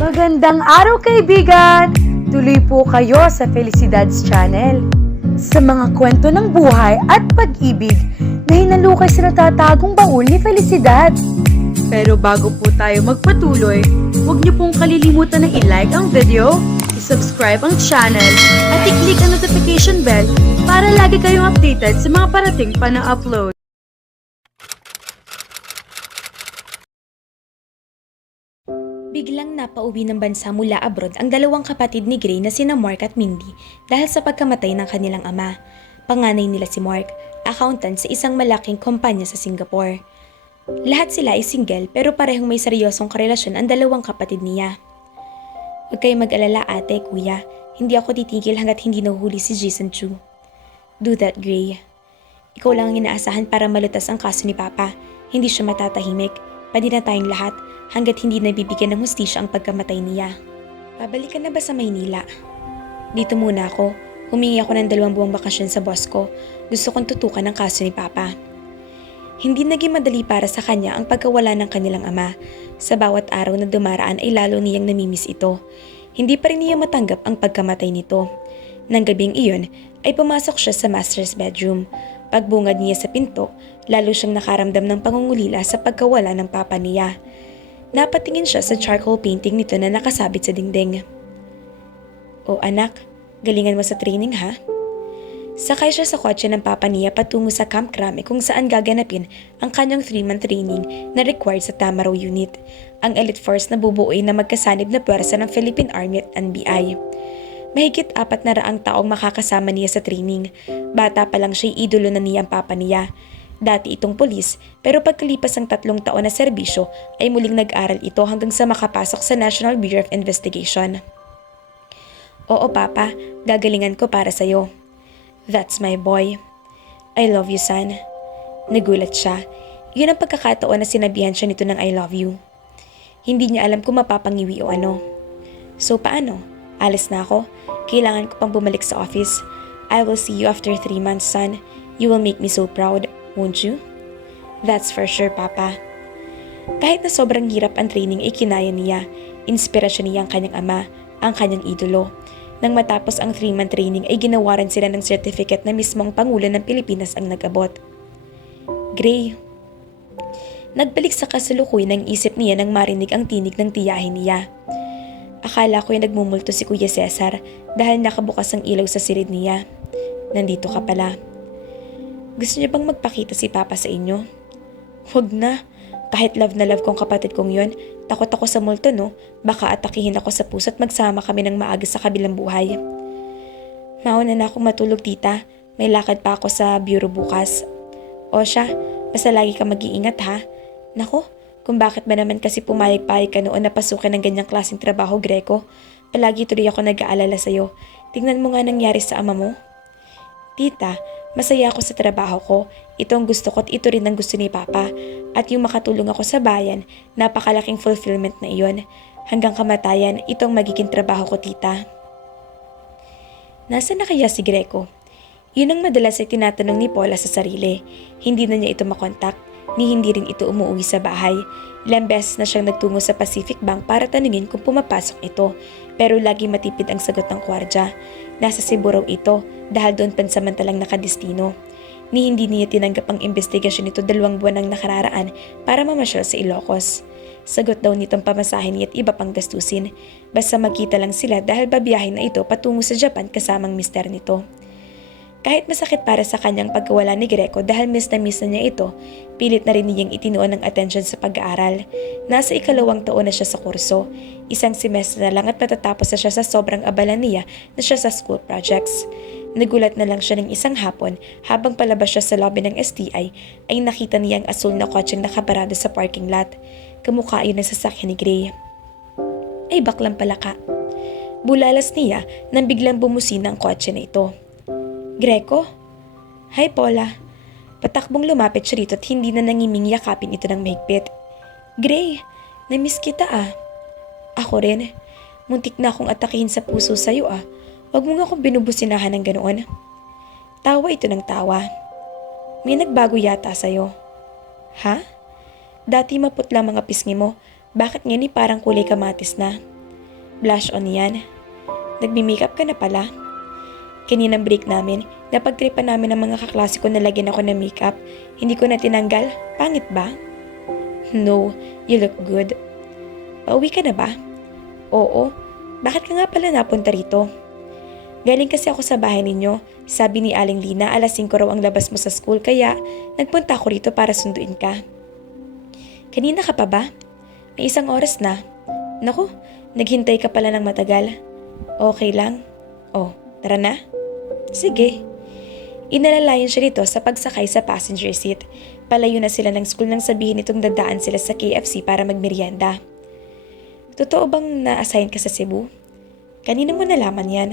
Magandang araw kaibigan! Tuloy po kayo sa Felicidad's Channel. Sa mga kwento ng buhay at pag-ibig na hinalukay sa natatagong baul ni Felicidad. Pero bago po tayo magpatuloy, huwag niyo pong kalilimutan na i-like ang video, i-subscribe ang channel, at i-click ang notification bell para lagi kayong updated sa mga parating pa na upload. Biglang napauwi ng bansa mula abroad ang dalawang kapatid ni Gray na sina Mark at Mindy dahil sa pagkamatay ng kanilang ama. Panganay nila si Mark, accountant sa isang malaking kumpanya sa Singapore. Lahat sila ay single pero parehong may seryosong karelasyon ang dalawang kapatid niya. Huwag kayong mag-alala ate, kuya. Hindi ako titigil hanggat hindi nahuhuli si Jason Chu. Do that, Gray. Ikaw lang ang inaasahan para malutas ang kaso ni Papa. Hindi siya matatahimik. Pwede na tayong lahat hanggat hindi nabibigyan ng hustisya ang pagkamatay niya. Pabalikan na ba sa Maynila? Dito muna ako. Humingi ako ng 2 buwang bakasyon sa boss ko. Gusto kong tutukan ang kaso ni Papa. Hindi naging madali para sa kanya ang pagkawala ng kanilang ama. Sa bawat araw na dumaraan ay lalo niyang namimiss ito. Hindi pa rin niya matanggap ang pagkamatay nito. Nang gabing iyon ay pumasok siya sa master's bedroom. Pagbungad niya sa pinto, lalo siyang nakaramdam ng pangungulila sa pagkawala ng papa niya. Napatingin siya sa charcoal painting nito na nakasabit sa dingding. "O anak, galingan mo sa training ha?" Sakay siya sa kotse ng papa niya patungo sa Camp Crame kung saan gaganapin ang kanyang 3-month training na required sa Tamaraw Unit, ang elite force na bubuoy na magkasanib na pwersa ng Philippine Army at NBI. Mahigit 400 taong makakasama niya sa training. Bata pa lang siya'y idolo na niya ang papa niya. Dati itong pulis, pero pagkalipas ng 3 taon na serbisyo ay muling nag-aral ito hanggang sa makapasok sa National Bureau of Investigation. "Oo papa, gagalingan ko para sa'yo." "That's my boy. I love you son." Nagulat siya. Yun ang pagkakataon na sinabihan siya nito ng I love you. Hindi niya alam kung mapapangiwi o ano. "So paano? Alis na ako. Kailangan ko pang bumalik sa office. I will see you after 3 months son. You will make me so proud. Won't you?" "That's for sure, Papa." Kahit na sobrang hirap ang training ay kinaya niya. Inspirasyon niya ang kanyang ama, ang kanyang idolo. Nang matapos ang 3-month training ay ginawaran sila ng certificate na mismong Pangulo ng Pilipinas ang nag-abot. Gray. Nagbalik sa kasalukuyan ang isip niya nang marinig ang tinig ng tiyahin niya. Akala ko yung nagmumulto si Kuya Cesar dahil nakabukas ang ilaw sa silid niya. Nandito ka pala. "Gusto niyo bang magpakita si Papa sa inyo?" "Huwag na. Kahit love na love kong kapatid kong yun, takot ako sa multo no. Baka atakihin ako sa puso at magsama kami ng maaga sa kabilang buhay." "Mauna na akong matulog tita. May lakad pa ako sa bureau bukas." "O siya, basta lagi ka mag-iingat ha." "Nako, kung bakit ba naman kasi pumayag-payag ka noon na pasukin ng ganyang klaseng trabaho, Greco. Palagi tuloy ako nag-aalala sa'yo. Tingnan mo nga nangyari sa ama mo." "Tita, masaya ako sa trabaho ko. Ito ang gusto ko at ito rin ang gusto ni Papa. At yung makatulong ako sa bayan, napakalaking fulfillment na iyon. Hanggang kamatayan, ito ang magiging trabaho ko, tita." Nasaan na kaya si Greco? Yun ang madalas ay tinatanong ni Paula sa sarili. Hindi na niya ito makontak, ni hindi rin ito umuwi sa bahay. Ilang beses na siyang nagtungo sa Pacific Bank para tanungin kung pumapasok ito, pero lagi matipid ang sagot ng kwardya. Nasa Cebu raw ito dahil doon pansamantalang nakadestino. Ni hindi niya tinanggap ang investigasyon nito 2 buwan ang nakararaan para mamasyal sa Ilocos. Sagot daw nitong pamasahin niya at iba pang gastusin. Basta magkita lang sila dahil babiyahin na ito patungo sa Japan kasamang mister nito. Kahit masakit para sa kanyang pagkawala ni Greco dahil miss na niya ito, pilit na rin niyang itinuon ng atensyon sa pag-aaral. Nasa 2 taon na siya sa kurso. 1 semestre na lang at matatapos na siya sa sobrang abala niya na siya sa school projects. Nagulat na lang siya ng isang hapon habang palabas siya sa lobby ng STI ay nakita niya ang asul na kotseng nakaparado sa parking lot. Kamukha yun ng sasakyan ni Gray. Ay baklang pala ka. Bulalas niya nang biglang bumusina ang kotse na ito. "Greco?" "Hi Paula." Patakbong lumapit siya rito at hindi na nangiming yakapin ito ng mahigpit. "Gray, namiss kita ah." "Ako rin. Muntik na akong atakihin sa puso sa'yo ah. Huwag mo nga akong binubusinahan ng ganoon." Tawa ito ng tawa. "May nagbago yata sa'yo." "Ha? Dati maputla mga pisngi mo. Bakit ngayon parang kulay kamatis na?" Blush on yan. Nagmi-makeup ka na pala. Kaninang break namin, napagtripan namin ng mga kaklase ko na lagyan ako ng makeup. Hindi ko na tinanggal. Pangit ba? No, you look good. Pauwi ka na ba? Oo. Bakit ka nga pala napunta rito? Galing kasi ako sa bahay ninyo. Sabi ni Aling Lina, alas 5 raw ang labas mo sa school kaya nagpunta ako rito para sunduin ka. Kanina ka pa ba? May 1 oras na. Naku, naghintay ka pala ng matagal. Okay lang? Oh, tara na? Sige. Inalalayan siya rito sa pagsakay sa passenger seat. Palayo na sila ng school nang sabihin nitong dadaan sila sa KFC para magmerienda. Totoo bang na-assign ka sa Cebu? Kanina mo nalaman yan?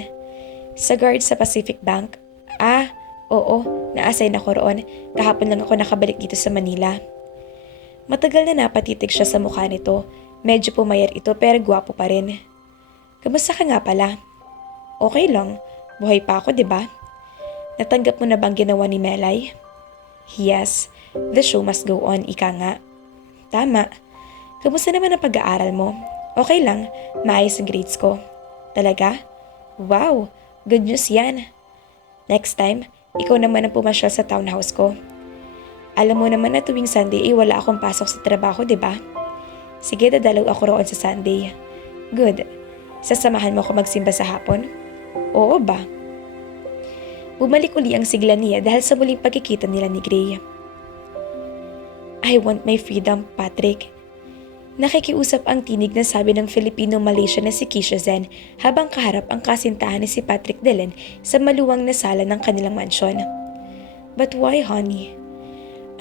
Sa guard sa Pacific Bank? Ah, oo, na-assign ako roon. Kahapon lang ako nakabalik dito sa Manila. Matagal na napatitig siya sa mukha nito. Medyo pumayat ito pero gwapo pa rin. Kamusta ka nga pala? Okay lang. Buhay pa ako, 'di ba? Natanggap mo na bang ginawa ni Melay? Yes, the show must go on, ika nga. Tama. Kamusta naman ang pag-aaral mo? Okay lang, maayos ang grades ko. Talaga? Wow, good news yan. Next time, ikaw naman ang pumasyal sa townhouse ko. Alam mo naman na tuwing Sunday wala akong pasok sa trabaho, 'di ba? Sige, dadalaw ako roon sa Sunday. Good. Sasamahan mo ako magsimba sa hapon? Oo ba? Bumalik uli ang sigla niya dahil sa muling pagkikita nila ni Gray. I want my freedom, Patrick. Nakikiusap ang tinig na sabi ng Filipino-Malaysian na si Keisha Zen habang kaharap ang kasintahan ni si Patrick Delen sa maluwang na sala ng kanilang mansyon. But why, honey?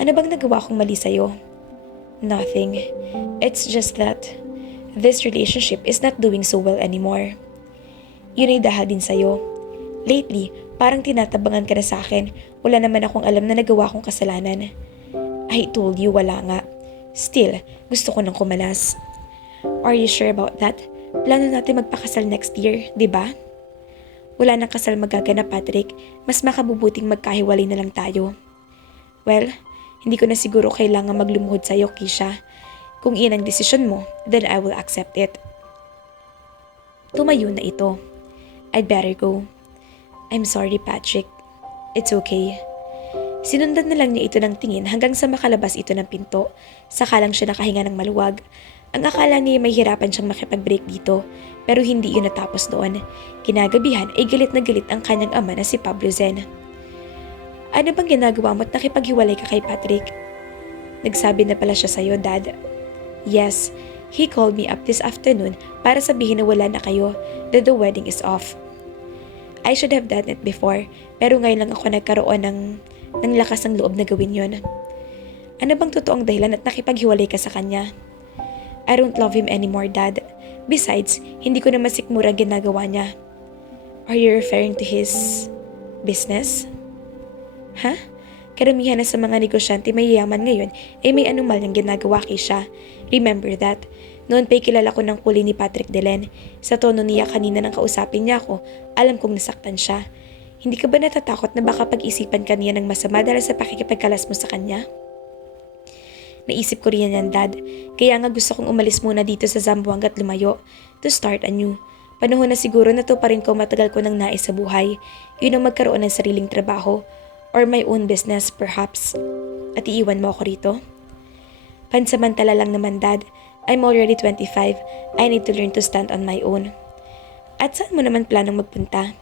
Ano bang nagawa kong mali sa'yo? Nothing. It's just that this relationship is not doing so well anymore. Yun ay dahil din sa'yo. Lately, parang tinatabangan ka na sa akin. Wala naman akong alam na nagawa kong kasalanan. I told you, wala nga. Still, gusto ko nang kumalas. Are you sure about that? Plano natin magpakasal next year, di ba? Wala nang kasal magaganap, Patrick. Mas makabubuting magkahiwalay na lang tayo. Well, hindi ko na siguro kailangan maglumuhod sa'yo, Keisha. Kung iyan ang desisyon mo, then I will accept it. Tumayo na ito. I'd better go. I'm sorry, Patrick. It's okay. Sinundan na lang niya ito ng tingin hanggang sa makalabas ito ng pinto. Saka lang siya nakahinga ng maluwag. Ang akala niya may hirapan siyang makipag-break dito. Pero hindi yun natapos doon. Kinagabihan ay galit na galit ang kanyang ama na si Pablo Zen. Ano bang ginagawa mo't nakipaghiwalay ka kay Patrick? Nagsabi na pala siya sa'yo, Dad. Yes, he called me up this afternoon para sabihin na wala na kayo, that the wedding is off. I should have done it before, pero ngayon lang ako nagkaroon ng lakas ng loob na gawin yon. Ano bang totoong dahilan at nakipaghiwalay ka sa kanya? I don't love him anymore, Dad. Besides, hindi ko na masikmura ginagawa niya. Are you referring to his business? Ha? Karamihan na sa mga negosyante may yaman ngayon ay may anumal niyang ginagawa kay siya. Remember that. Noon pa'y kilala ko ng kuli ni Patrick Delen. Sa tono niya kanina nang kausapin niya ako, alam kong nasaktan siya. Hindi ka ba natatakot na baka pag-isipan ka niya ng masama dahil sa pakikipagkalas mo sa kanya? Naisip ko rin yan, Dad. Kaya nga gusto kong umalis muna dito sa Zamboanga at lumayo. To start anew. Panahon na siguro na to pa rin ko matagal ko nang nais sa buhay. Yun ang magkaroon ng sariling trabaho. Or my own business, perhaps. At iiwan mo ako rito? Pansamantala lang naman, Dad. I'm already 25. I need to learn to stand on my own. At saan mo naman planong magpunta?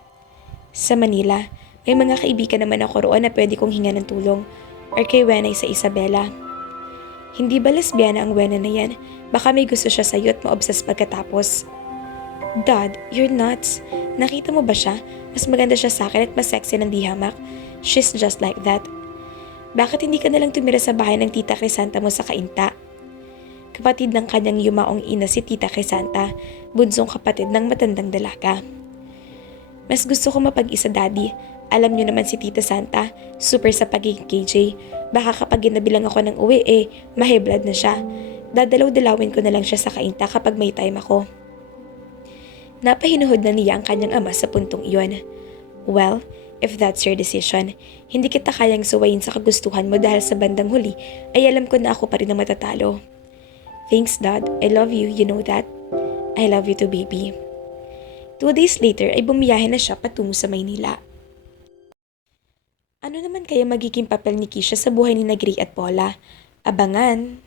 Sa Manila. May mga kaibigan naman ako roon na pwede kong hinga ng tulong. Or kay Wenay sa Isabela. Hindi ba lesbiana ang Wena na yan? Baka may gusto siya sa'yo at ma-obsess pagkatapos. Dad, you're nuts. Nakita mo ba siya? Mas maganda siya sa akin at mas sexy ng dihamak. She's just like that. Bakit hindi ka nalang tumira sa bahay ng Tita Crisanta mo sa Cainta? Kapatid ng kanyang yumaong ina si Tita Crisanta, bunsong kapatid ng matandang dalaga. Mas gusto ko mapag-isa, Daddy. Alam niyo naman si Tita Santa, super sa pagiging KJ. Baka kapag ginabilang ako ng uwi mahiblad na siya. Dadalaw-dalawin ko na lang siya sa Cainta kapag may time ako. Napahinuhod na niya ang kanyang ama sa puntong iyon. Well, if that's your decision, hindi kita kayang suwayin sa kagustuhan mo dahil sa bandang huli ay alam ko na ako pa rin ang matatalo. Thanks, Dad. I love you. You know that? I love you too, baby. 2 days later ay bumiyahe na siya patungo sa Maynila. Ano naman kaya magiging papel ni Kisha sa buhay ni Gray at Paula? Abangan!